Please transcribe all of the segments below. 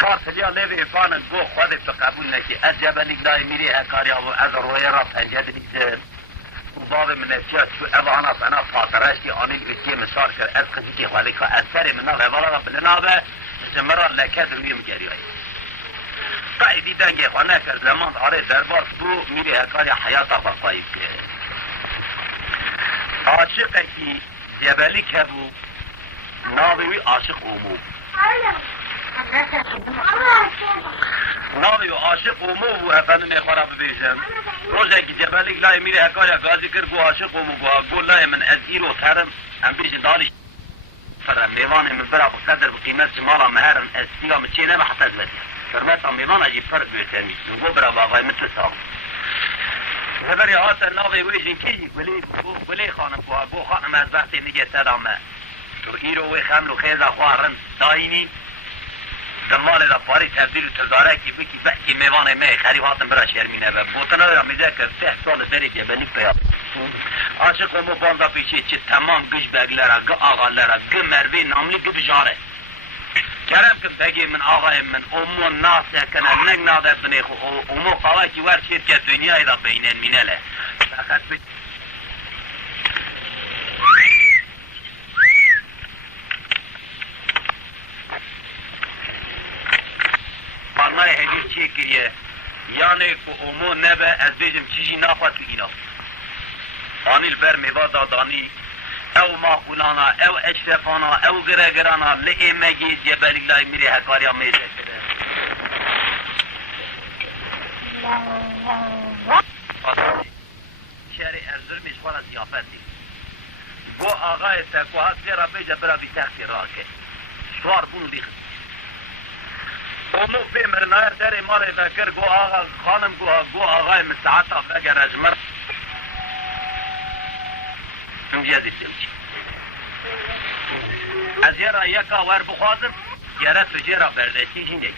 چهار سلیا لیوی فانن گو خودت تو قبول نکی از جبلی دای میری هکاری از روی را پنجه دیگه باب منسیات شو اوانا فنا فاطرشتی آنیل بیتی مثال کرد از قضی که خواهی که اثر منا غوالا را بلنابه جمرا لکه رویم گری های قایدی دنگی خانه که زمان آره دربار تو میری هکاری حیاتا بقایی که عاشق کی جبلی که بو ناوی عاشق اومو ناوی عاشق اومو بو افنو نخورا ببیشم روزه که جبلی لای میری هکاری گازی کر گو عاشق اومو گو لای من از ایرو ترم هم بیش دانش فرم میوان من برا بقدر بقیمت جمالا مهرم از سیام چینه بحثد بس فرمت هم میوان اجیب فرق بیتر میشن گو برا باقای مثل ساق نبری هات ناوی ویشن کی ولی خانم گو خانم از وقتی نگه سلامه تو ایرو وی خملو خیزا خواه داینی زمان دا پاری تبدیل و تزاره کی بکی بکی میوان می خریب هاتن برا شرمینه و بوتنه را میده که 10 سال بری که بلی پیاد عاشق امو باندا پیچه چه تمام گش بگلره گه آغالره گه مروی ناملی گه بجاره کرم کن بگی من آقای من امو ناسه کنه نگ ناده بنی خو امو قوای که ور شید که دنیای دا بینن مینله فقط فرمای حدیث چیه کریه یعنی که امو نبه از بیجم چیزی نخواد تو اینا آنیل بر میوادا دانی او ماخولانا او اشرفانا او گرگرانا لئیمگی جبلی لای میری حکاریا میده شده شهر ارزر میشوار از یافتی گو آقای تکوهات زیرا بیجه برا بی تختی راکه شوار بونو دیخت امو به مرنایر در ماره فکر گو آقا خانم گو آقای مستعطا فکر اجمر امجازی سوچی از یرا یکا ور بخوازم یرا تجیرا بردشتی شنگی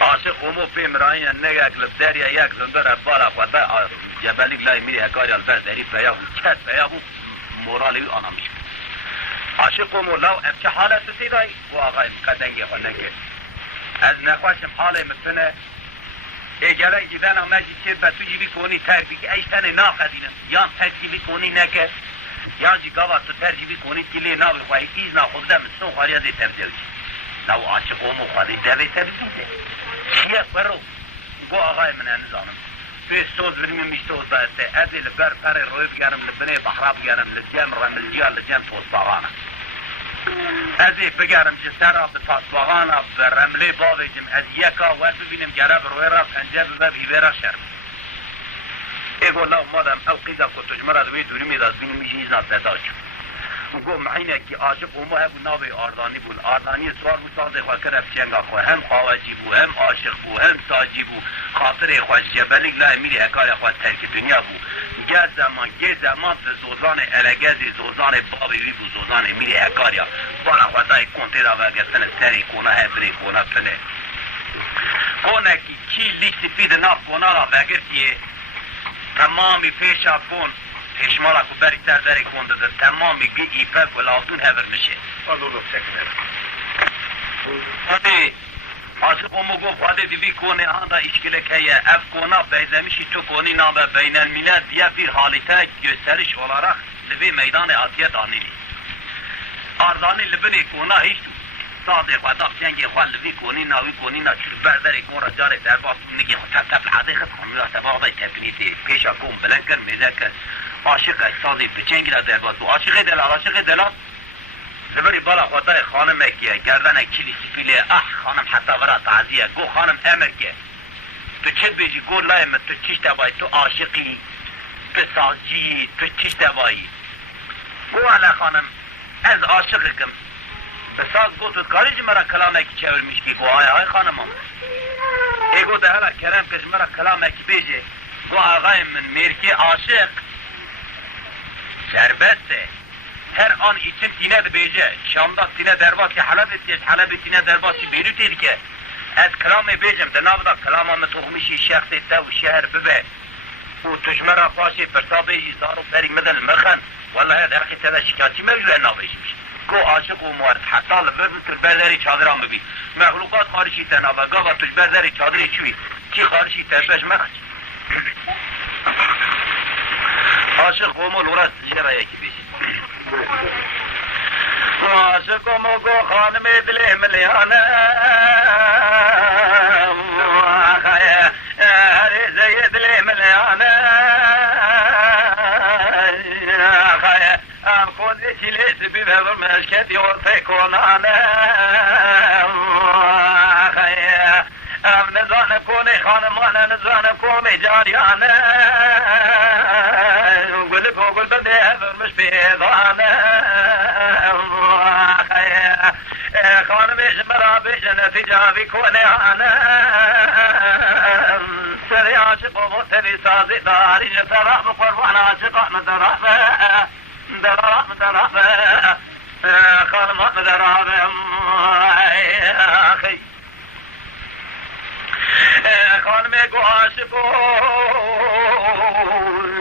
عاشق امو به مرنایر نگه لبداریا یک زندر بالا خواهد جبلیگ لای میری اکاری البرداری پیاهو کت پیاهو مورالی آنا میشه عاشق مولو اب چه حالت سیدای و آقای قدنگی خونگی از نخواشم حاله متنه ایگره جیدن هم مجید چه بسو جیبی کنی تر بگی ایشتن ناخدینم یا تر جیبی کنی نکه یا جی گاوا تو تر جیبی کنی تیلی ناوی خواهی ایز ناخوزده مستون خواهی از تر جوشی نو عاشق مو خواهی دوی تر بیده چیه برو گو آقای من انزانم توی سوز بریم میشتوز داشته ادی لبر پر روی بگرم لبنه بحراب بگرم لجم رملجیا لجم توسباغانه ادی بگرم که سر به توسباغانه به رمله باویجم از یکا ور ببینم گره بروی را پنجه ببه بیبره شرم ایگو لاو مادم او قیدم که تجمره دوی دوری میداد بینم میشه ایز نبداج گو محینه که عاشق اومو هبو ناوی آردانی بود آردانی سوار بود سازه خواه کرد چنگا خواه هم خواهجی بود هم عاشق بود هم ساجی بود خاطر خواه جبلیگ لای میری اکار خواه ترک دنیا بود گه زمان به زوزان الگزی زوزان بابی بود زوزان میری اکاریا بالا خواه دای کنتی را وگستن سری کنه هبری کنه پنه کنه که چی لیسی پید ناف کنه را وگرتیه تمامی پیشا کن پیشمالا که بری ترداری کنده در تمامی گی ایپک و لافتون هبر میشه آلولو سکنه خواهده عاشق امو گو خواهده دیوی کنه آندا اشکله که اف کنا بیزمیشی تو کنی نابه بین الملل بیا بیر حالیته گسترش olarak لبی میدان آتیت آنیلی آردانی لبنی کنا هیچ صادق و داخت جنگی خواه لبی کنی ناوی کنی نا چلو برداری کن را جاره در باس نگی خود تب عده خد خمیلا تباقی تبنیدی پیشا کن بلنکر میزکر عاشق سازی بچنگی را در باس عاشق دلال لبری بالا خواهده خانم اکیه گردن کلی سپیله خانم حتی ورا تعذیه گو خانم امر که تو چه بیجی گو لای من تو چیش دبایی تو عاشقی بسازی تو چیش دبایی گو علا خانم از عاشق کم بساز گو تو کاری جی مرا کلام اکی چهور میشکی گو های خانم هم ای گو ده هلا کرم کش مرا کلام اکی بیجه گو آقای من میرکی عاشق شربسته هر آن ایچم تینه ده بیجه شامدا تینه درباسی حلب تینه درباسی بیروتی که از کلام بیجم ده نابدا کلام هم تخمیشی شخص دو شهر ببه و تجمه را پاشی پرتا بیجی زارو پریگ مدن مخن والله هد اخی تده شکاتی موجود نابیشی میشه کو عاشق و مواد حتی لبر مثل برداری چادران ببی مخلوقات خارشی تنابه گاوا توش برداری چادری چوی چی خارشی تنبش مخش عاشق قومو لورست جرا یکی بیش عاشق قومو گو خانم دل ملیانه هر زی دل ملیانه ام خودی چلیس بیبه مشکت یورته کنانه ام نزانه کنه خانمانه نزانه کنه جاریانه گل گل بنده فرمش بیدانه خانمش مرابش نتیجاوی کنه آنه سری عاشق و مطلی سازی داری جترام قربان عاشقان درام خانمان درام اخی خانمه گو عاشقو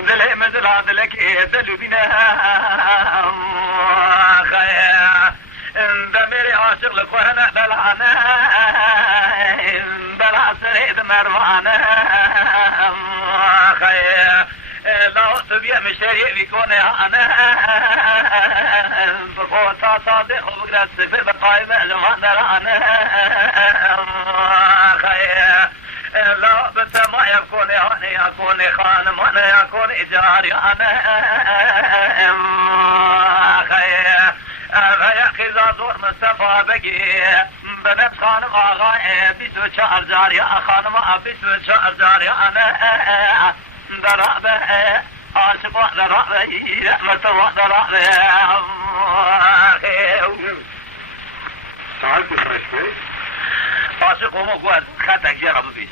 دل مزلا دلکی دلو بینه دمیر عاشق لخوهنه بلانه بلا سرید مروانه لا تبيع مشاريع بيكون أنا بقوة صادق وبقدر السفر بقايمة زمان درانا لا بس ما يكون أنا يكون خانم أنا يكون إجاري أنا فيا زور مصطفى بقي بنفس خانم آغا بيسو شعر جاري خانم بيسو شعر جاري أنا درابه عاشق درابه رحمة درابه تعال بفرشته عاشق مو قوات خاتك يا رب بيس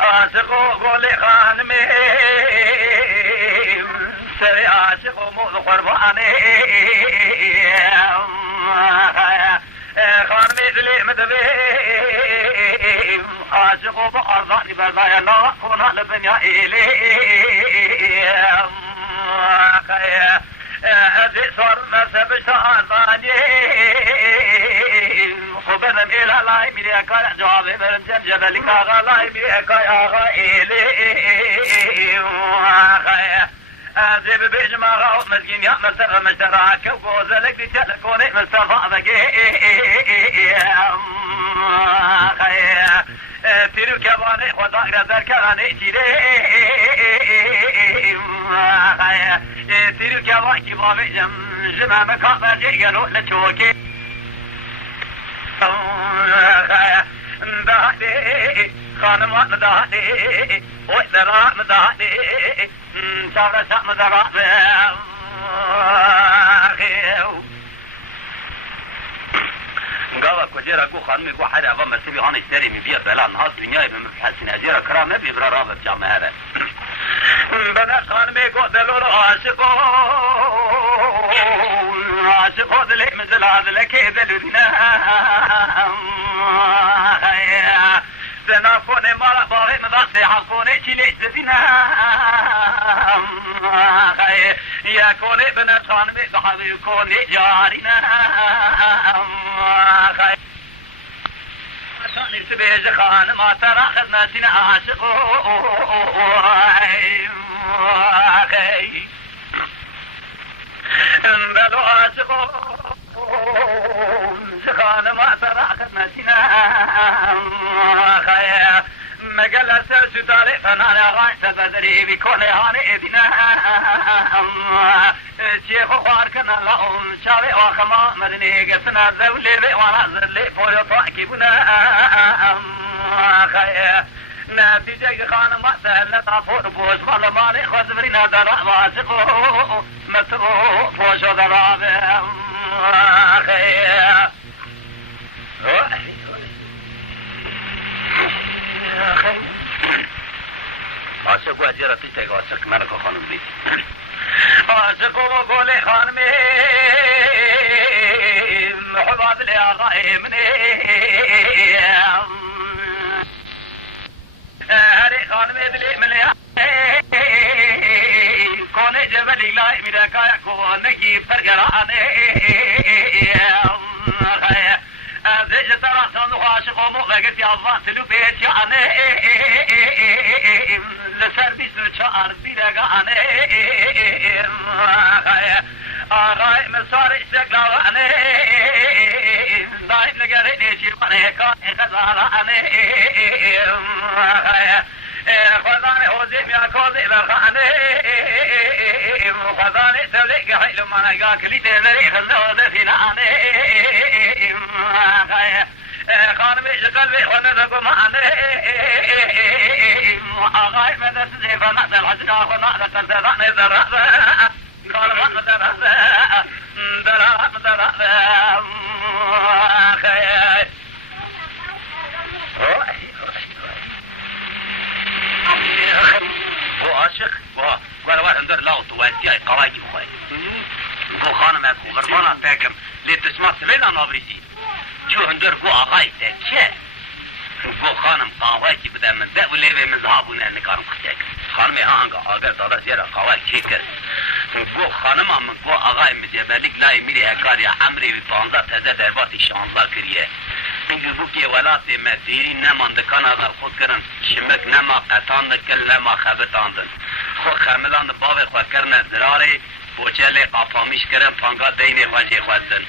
عاشق قولي خانمي سري عاشق مو قرباني خانمي دلي مدبي عاشق بأرضاني بردايا لا كنا لبنيا إلي أزي صار مرسب شعراني خبنا إلى لاي ميري أكايا جوابي برنجل جبلي كاغا لاي ميري أكايا غا إلي أزي ببيجما غاو مسكين يا مصطفى مشتراك وقوزلك دي تلكوني مصطفى ذكي تیرو کبانه خدا گذر کبانه چیره تیرو کبانه کی بابه جمع مکان برجه گلو لچوکی دهده خانمان دهده اوی درام دهده چاوره شام درامه قال كوجيرا كو خانمي كو حدا غا مرتبي هاني اشتري من بيا بلا نهار دنيا بمحسن اجيرا كرامه بيبرا رابط جامع هذا بنا خانمي كو دلول عاشقو دلي مثل هذا لك دلنا سنا كوني مالا باغي مضاصي حقوني چلي سدنا يا كوني بنا خانمي صحابي كوني جارنا سبيج خان ما ترى خذنا سنا عاشقو بلو عاشقو خان ما ترى خذنا سنا مقال سرسو داري فنانا غاين تبدري بكون هاني ابنا شيخ خوار كنا لهم شاري وخما مدني قسنا زولي بي وانا زلي بوليو طاكبنا نتيجة خان ما سهل تعفور بوش مالماني خزبرنا درع واسقو متبو بوشو درع عاشق واجرة تشتاق عاشق ملك خانم بيت عاشق وقولي خانمي حباب الإعغاء مني هاري خانمي دلي مني كوني جبل جبلی لای میره که کوانگی پرگرانه از دیگه طرفتان عاشق و موقعی آوان تلو بیچانه لسر بیست چهار بیرگانه آقای مسار استقلالانه دایم نگره نیچی منه کان خزارانه خزانه حوزی میا کوزی برخانه خزانه سوزی حیل منگا کلی تیزری خزوزی فینانه خانمش قلبی خونه دکمانه آقای مدرس زیفانه در حسن آخونا در سردانه درازه قالوا درا هو عاشق ولا واحد ندير لا توانتي قواجي بخوي بو خانم اكو غربانه تاكم لي تسمع سبيلا نابريسي شو ندير بو اغاي تاكشه بو خانم قواجي بدا من ذا ولا من ذهبنا نكارم خشاك خانمي هانگا اگر دادا زیرا قواجي چیکر بو خانم هم بو آقای مجبلیک لای میری اکاری عمری و 15 تازه در باتی 16 کریه میگه بو که ولات مدیری نمانده کان اول خود کرن شمک نما قطان نکل نما خبتاندن خو خاملان باوی خود کرن دراره بوچل قافامیش کرن پانگا دین خواجه خودن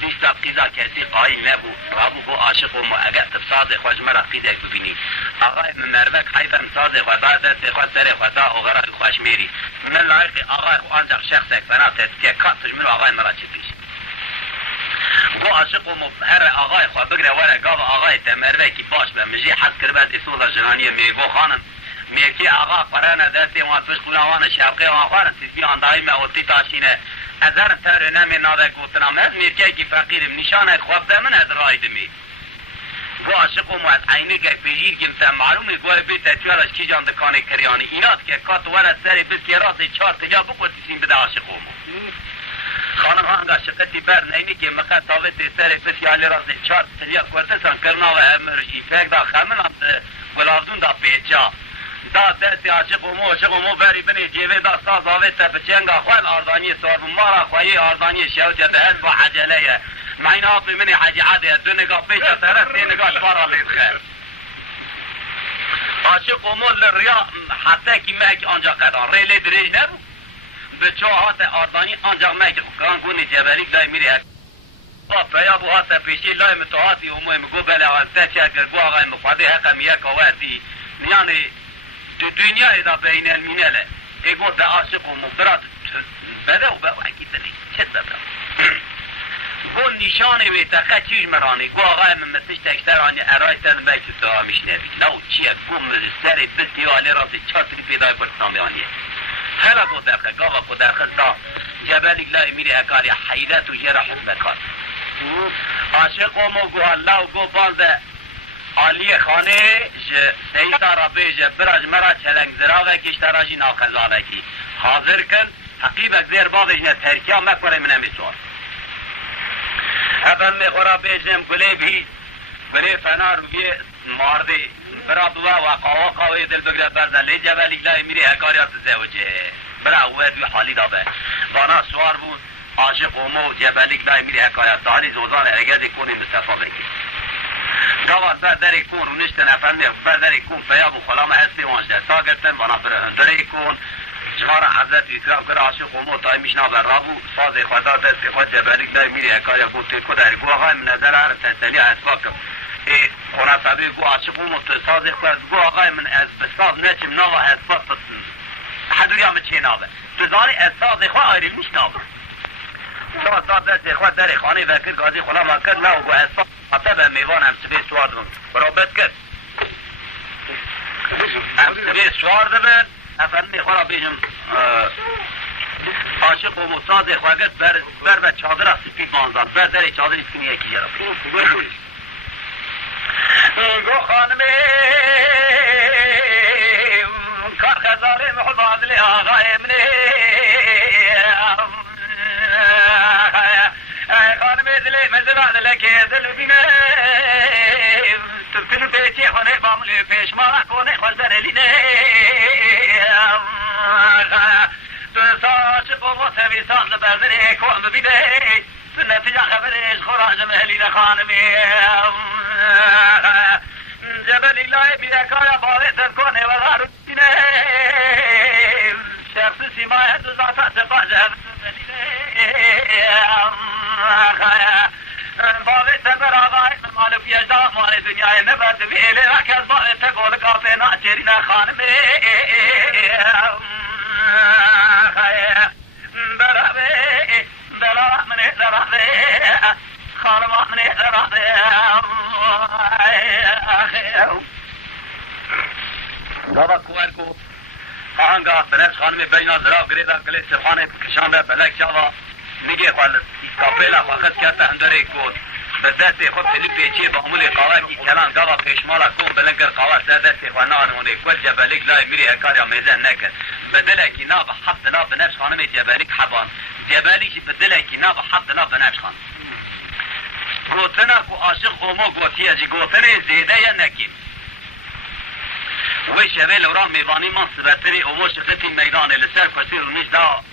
20 دقیقه کسی قایل نبو رابو بو عاشق و اگر تفساد خواج مرا قیده ببینی آقای مروک حیفا امتاز خدا دست خود در خدا و غرق خوشمیری من لایق آقای خو آنجا شخص یک بنات که کاتش من آقای مرا چی پیش بو عاشق و هر آقای خو بگره وره گاو آقای مروکی باش به مجی حد کربت اصول جنانی میگو خانم میگی آقا قرانه دستی وان پش قلوان شرقی وان خوان سیسی اندای موتی تاشینه ازر تر نمی ناده گوتنامه میگی کی فقیرم نشانه خواب من از رایدمی بو عاشق و از عینی که بگیر کم معلومه گوه بیت اتوارش کی جان دکانه کریانی اینات که کات ورد سری بس که راست چهار تجا بکوتیسیم بده عاشق و خانم هنگا شقتی بر نینی که مقد تاوت سری بس یالی راست چهار تجا کوتسان کرنا و امرش ایفک دا خمنان گلازون دا پیچا دا دستی عاشق و مو بری بنی جیوه دا ساز آوید تا بچنگا خوال آردانی سوار مارا خواهی آردانی شوچه به هد با حجله معین آقی منی حجی عاده دو نگاه پیچه سرست تی نگاه شبارا لید خیر عاشق و مو لریا حتی که مک آنجا قدان ریلی دریج نبو به چوهات آردانی آنجا مک کانگونی جبریک دای میری فیا بو هات پیشی لای متوهاتی اموی مگو بله آزده چه گرگو آقای مفاده حقم یک آوردی یعنی تو دنیای دا بین المینله ایگو دا عاشق و مبرات بده و به وکی دلی چه دبرم گو نشانه وی تقه چیش مرانی گو آقای من مسیش تکتر آنی ارای تن بیت دعا میشنوی نو چیه گو مزستری بسی آلی راسی چاتری پیدای پرسنامی آنیه هلا گو درخه گاوا گو درخه دا جبلی لای میری اکاری حیدت و جرح بکار عاشق و مو گو الله و گو بالده عالی خانه سیتا را بیجه براج مرا چلنگ زراوه کشتراجی ناخزاوه کی حاضر کن حقیبک زیر باوش نه ترکیه مکوره منه میسوار ابن میخورا بیجم گله بھی گله فنا رویه مارده برا بوا و قاوا قاوی دل بگره برده لی جبلی لای میری اکاری ارد زوجه برا اوید وی حالی دابه بانا سوار بود عاشق امو جبلی لای میری اکاری ارد داری زوزان اگه کنی مصطفا بگی داوار بردر کن رو نشتن افنده بردر کن فیاب و خلام هستی وانشده تا گرتن بنا برهندره کن جغار حضرت اکرام کر عاشق امو تای میشنا بر رابو ساز خدا دست خود جبریک دای میری اکایا گو تلکو داری گو آقای من نظر هر تنسلی اسباکم خونه طبیع گو عاشق امو ساز خود گو آقای من از بساز نچم ناوا اسباک بسن حدوری همه چه نابه بزانی از ساز خود آیری میشنابه ساز دست خود در خانه وکر گازی خلام کرد ناو گو اسباک طبعا میوان هم سبی سوار دون برابط کرد هم سبی سوار دون افرد میخورا بیشم عاشق و مصاد خواهد بر به چادر سپی بانزان بر در چادر اسکنی یکی جرا گو خانمی کار خزاره محل بازلی آقای منی خانمی دلی مزبان لکه دل بینه تبتلو پیچی خونه باملی پیش ما کنه خوزر لینه تو ساش نویسان لبردن کن ببیده نتیجه خبرش خراج مهلین خانمی جبل الله بیکار باویتن کنه و غارتینه شخص سیمایه دو ذاتا سفاجه باویتن بر آقای مال پیشتا مال دنیای نبرد بیلی رکز باویتن گل کافه ناچرین خانمی برابه دلال منه درابه خانم منه درابه بابا کوهر کو آهنگا بنفس خانم بینا زراب گریدا گلی سبحانه کشانده بلک جاوا میگه خواهد کافیلا خواهد کرده هندره کود به دست خود تلی پیچی با عمول قوه کی کلان گاوا پیشمالا کون بلنگر قوه سر دست خوانانونه کل جبلیک لای میری اکاریا میزن نکن بدلکی ناب حفظ ناب بنفس خانم جبلیک حبان جبلیک بدلکی ناب حفظ ناب بنفس خانم گوتنا کو عاشق اومو گوتیه جی گوتنه زیده یا نکیم وی شبه لورا میوانی من سبتری اومو شخصی میدان لسر کسی رو نیش دا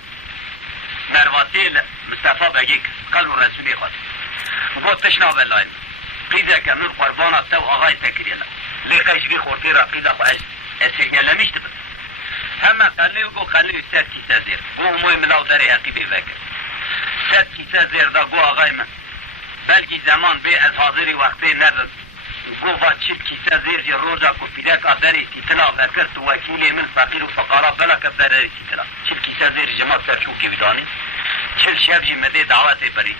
مرواتی مصطفى بگیک قلب رسولی خود گوت تشنا بلاین قیده که نور قربانا تو آغای تکریلا لیقیش بی خورتی را قیده خو اسیگنلمیشت بد همه قلیو گو قلیو سر کیسه زیر گو اموی ملاو داری حقیبی وکر سر کیسه زیر دا گو آغای من بلکی زمان به از حاضری وقتی ندد گو با چیل کیسه زیر جی روزا کو پیدک آداری تیتلا وکر تو وکیلی من فقیر و فقارا بلا کب داری تیتلا چیل کیسه زیر جماع سرچو کی بدانی چیل شب جی مده دعوت بری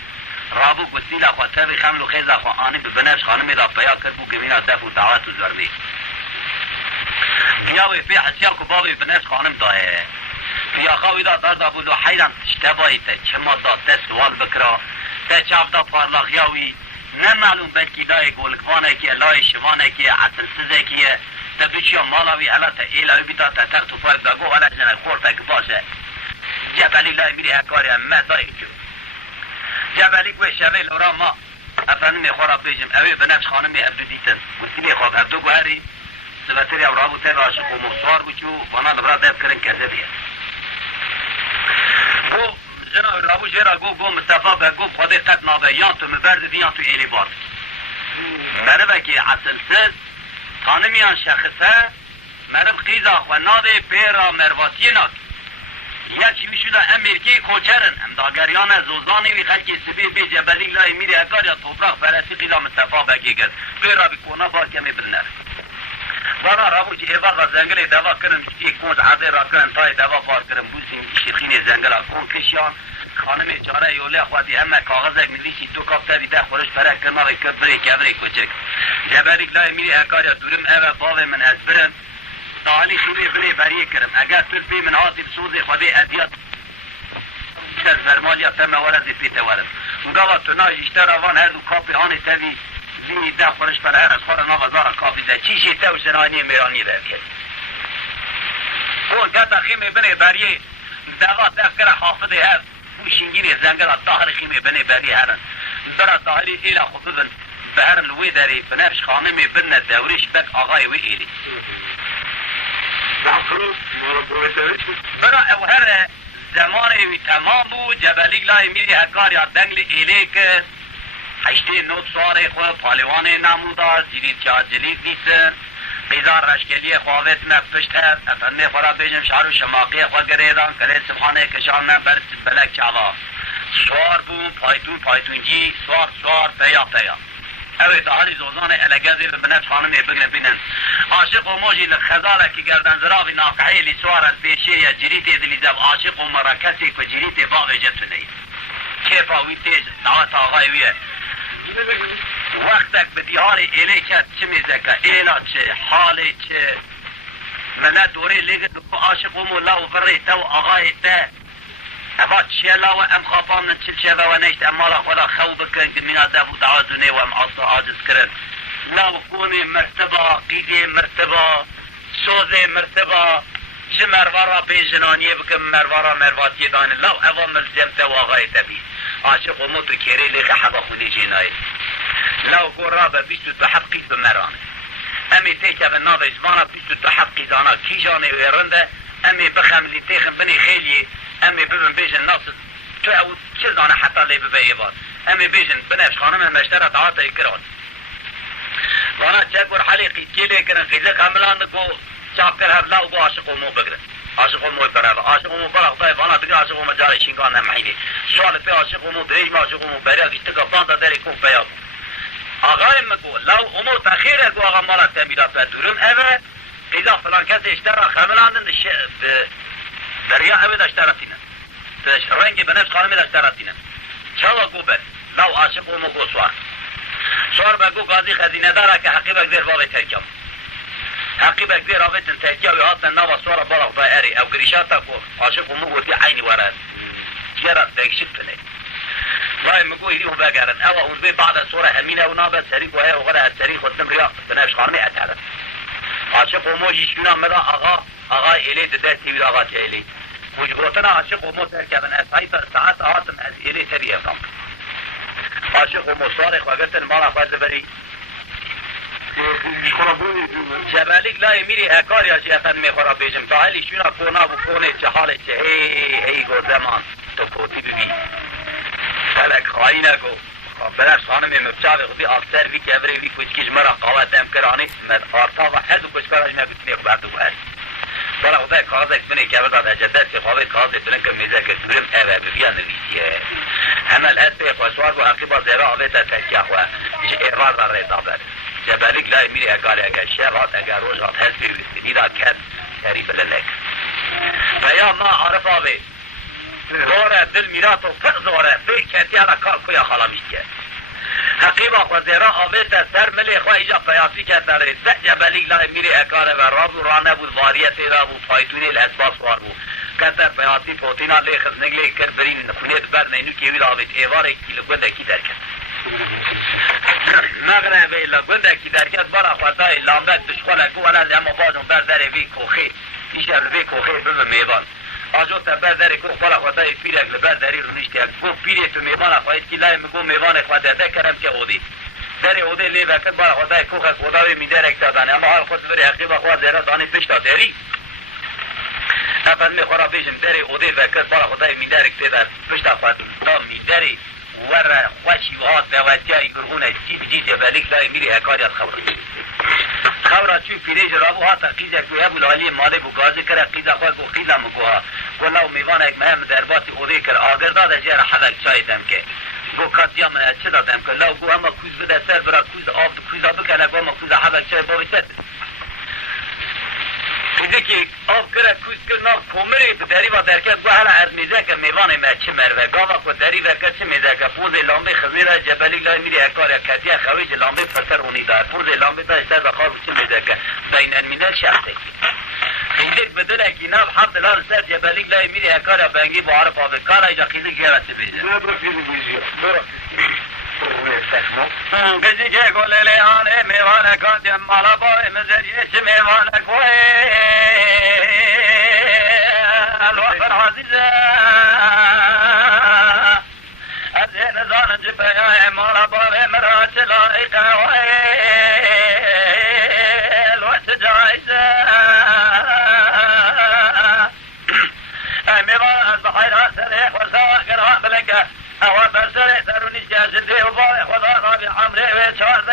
رابو گسیلا خوا تبی خملو خیزا خوا آنی ببنفش خانمی را بیا کربو که مینا تفو دعوت و زربی بیاوی فی حسیا کو بابی بنفش خانم دایه فیا خواهی دا داردا بولو حیرم تشتبایی تا چما دا دست سوال بکرا تا چافتا پارلاخیاوی نه معلوم بلکی دای گولکوانه که لای شوانه که عطلسزه که تا بچیا مالاوی علا تا ایلاوی بیتا تا تخت و فایب دا گو علا جنه خورتا که باشه جبلی لای میری هکاری هم دای که جبلی گوی شبه لورا ما افنمی خورا بیجم اوی بنفش خانمی عبدو دیتن گوستیلی خواب عبدو گوهری سبتری او رابو تر عاشق و مصوار بچو وانا لبرا دب کرن کذه بیه گو جناب رابو جرا گو مصطفى گو خود تک نابه یان تو مبرد دیان تو ایلی باد مربه که عسلسز خانمیان شخصه مرب قیزا خواناده پیرا مرواتی ناک یا چی شده امریکی کوچرن امداگریان زوزانی وی خلکی سبی بی جبلی لای میری اکار یا توبراق فرسی قیزا مصطفى بگی گرد پیرا بی کونا با کمی برنر وانا رابو چی ایوار را زنگل دوا کرن چی کونج عاده را کرن تای دوا پار کرن بوزین شیخین زنگل کون کشیان خانم چاره یوله خواهدی همه کاغذک ملیسی تو کافته بیده خورش پره کرناوی کبری کبری کچک جبلیک لای میری اکار یا دورم اوه باوه من از برن تعالی خیلی بلی بریه کرم اگر تر بی من حاضر سوزی خودی ادیات سر فرمالیا تم ورزی پیت ورز مگاوا تناج اشتر آوان هر دو کافی آنی تبی زینی ده خورش پر هر از خور نوازار کافی ده چیشی تو زنانی میرانی ده کرد کون گتا خیمی بلی بریه دوا تفکر حافظه هر بوشنگیری زنگل طاهر خیمی بلی بریه هرن برا طاهری ایلا خفظن بهرن لوی داری بنفش خانمی بن دوریش بک آقای وی ایلی برا او هر زمانی وی تمام بود جبلیک لای میری هکار یا دنگل ایلی که هشتی نوت سواره خواه پالیوان نمودا زیرید جاجلیک نیستن قیزان رشکلی خواهت نفشت هست افنده خورا بیجم شعر و شماقی خواه گریدان کلی سبحانه کشان من برس بلک چاوا سوار بون پایتون جی سوار پیا اوی دهالی زوزان الگزی و بنفس خانمی بگن بینن عاشق و موجی لخزاله که گردن زرابی ناقعی لی سوار از بیشه یا جریت دلیزب عاشق و مرکسی که جریت باقی جتو نید کیفا وی تیز دعوت آقای ویه وقتک به دیهاری ایلی کرد چه میزکه ایلا چه حالی چه منه دوری لیگه دو عاشق و مولا و بری تو آقای ته اما چیلا و ام خافان من چل شبه و نشت امالا خدا خو بکن که مینا دفو تعازونه و ام عصا عاجز کرن لو کونی مرتبه قیده مرتبه سوزه مرتبه چه مروارا بین جنانیه بکن مروارا مرواتی دانه لو اوا ملزمته و آغای تبی عاشق و موتو کری لیخ حبا خونی جنایی لو گور را به 22 حقی بمرانه امی تیکه به ناو ازمانا 22 حقی دانا کی جانه ویرنده امی بخم لی تیخم بنی خیلی امی ببن بیجن ناس تو او چه زانه حتی لیبه به ایوان امی بیشن بنفش خانم مشترت عاطی کران وانا چکور حلیقی کلی کرن خیزه کاملان کو چاپ کر هفلا و بو عاشق و مو بگرن عاشق و مو برای عاشق و مو برای خدای وانا بگه عاشق و مجال شینگان نمحینی سوال پی عاشق و مو دریج ما عاشق و مو برای کشت کفتان تا داری کوف بیابو آقای مگو لو امو تخیره کو آقا مالا تمیرات و دورم اوه اذا فلان کسی اشترا خملاندن دریا اوه داشتراتینه رنگ بنفس خانمی داشتراتینه چاوا گو بر لو عاشق و مو گو سوار بگو قاضی خزینه داره که حقی بگذیر واقع ترکم حقی بگذیر واقع ترکم و حاطن نوا سوار بالا خدای اری او گریشاتا کو عاشق و مو گوتی عینی ورد جرد دکشت پنه وای مگو ایدی هم بگرن او اون بی بعد سوره همینه و نابد سریک و هی و غره سریک خودم ریا بنفش خانمی اتحرد عاشق و مو جیشونا مدا آقا ایلی ده تیوید آقا چه ایلی وجبوتنا عاشق و مو ترکبن از ساعت آتم از ایلی تریه کم عاشق و مصارخ وقتن مالا خواهد بری جبالیک لای میری اکار یا جیتن میخورا بیشم تا حالی شونا کونا و کونه چه حاله چه هی گو زمان تو کوتی ببی فلک خواهی نگو بلش خانمی مبچاوی خودی آفتر وی کبری وی کچکیش مرا قوات دم کرانی سمد آرتا و حد و کچکاراش نبیتنی خبردو هست بلا خدای کاغذ بنی که داد اجازت که خوابه کاغذ بنن که میزه که دورم اوه ببیا نویسیه همه الهد به خوشوار و حقیبا زیرا آوه تا تکیه خواه ایش ایران را ریتا بر جبالیک لای میری اگاری اگر شبات اگر روشات هست بیویستی نیدا کت تری بلنک فیا ما عارف آوه زوره دل میراتو پر زوره بی کتی انا کار کویا خالامیشتیه حقیبا خوزیرا آویتا سر ملی خواه ایجا قیاسی که داره ده جبلیک لای میری اکاره و رابو رانه بود واریت را بود فایتونی الاسباس وار بود کتر قیاسی پوتینا لیخز نگلی کر برین خونیت بر نینو که وید آویت ایواره کی لگوده کی درکت مغربه لگوده کی درکت برا خوزای لامبت دشخوله کو انا زیما بازم بر داره وی کوخی ایشه وی کوخی ببه میوان آجو تا بر داری کوخ بالا خواهی پیرک لبر داری رو نشتی گو پیری تو میوان خواهید که لای مگو میوان خواهده ده کرم که اودی داری اودی لی وکت بالا خواهی کوخ خوداوی میدارک دادانه اما حال خود بری حقیبا خواه زیرا دانی پشتا داری نفل میخورا بیشم داری اودی وکت بالا خواهی میدارک دیدار پشتا خواهد دا میداری ور خوشی و هات دواتیای گرگونه جیب جبالیک لای میری اکاری از خورا چون پیریج رابو ها تا قیزه گویا بو لالی ماده بو گازه کرا قیزه خواه گو قیزه مگوها گو لو میوان ایک مهم درباتی اوده کر آگر داده جیر حدک چای دم که گو کاتیا من چه دادم که لو گو اما کوز بده سر برا کوز آب کوزا بکنه گو اما کوز حدک چای باوی ست قیزه که آب کرا کوز کرنا کومری داری با درکت گو حالا از میزه که میوان ما چه مروه گاما کو داری وکر چه میزه که پوز لامبه خزیره جبلی لای میری اکار کتیا خویج لامبه فسر اونی دار پوز لامبه تا اشتر بخار چه میزه که بین الملل شخصی قیزه بدونه که ناب حمد لال سر جبلی لای میری اکار بنگی با عرف آبه کار ایجا قیزه گیره چه بیزه قیزه که گله لیانه میوانه کاتیم مالا بای مزریه چه میوانه کوه الوفر عزیزه از نزان جبهه مالا بای مرا چه لائقه الوقت جایزه میوان از بخیرها سریح و سواقرها بلنگه هوا برسره درونیش که جده و بای خدا را بی عمره و چارده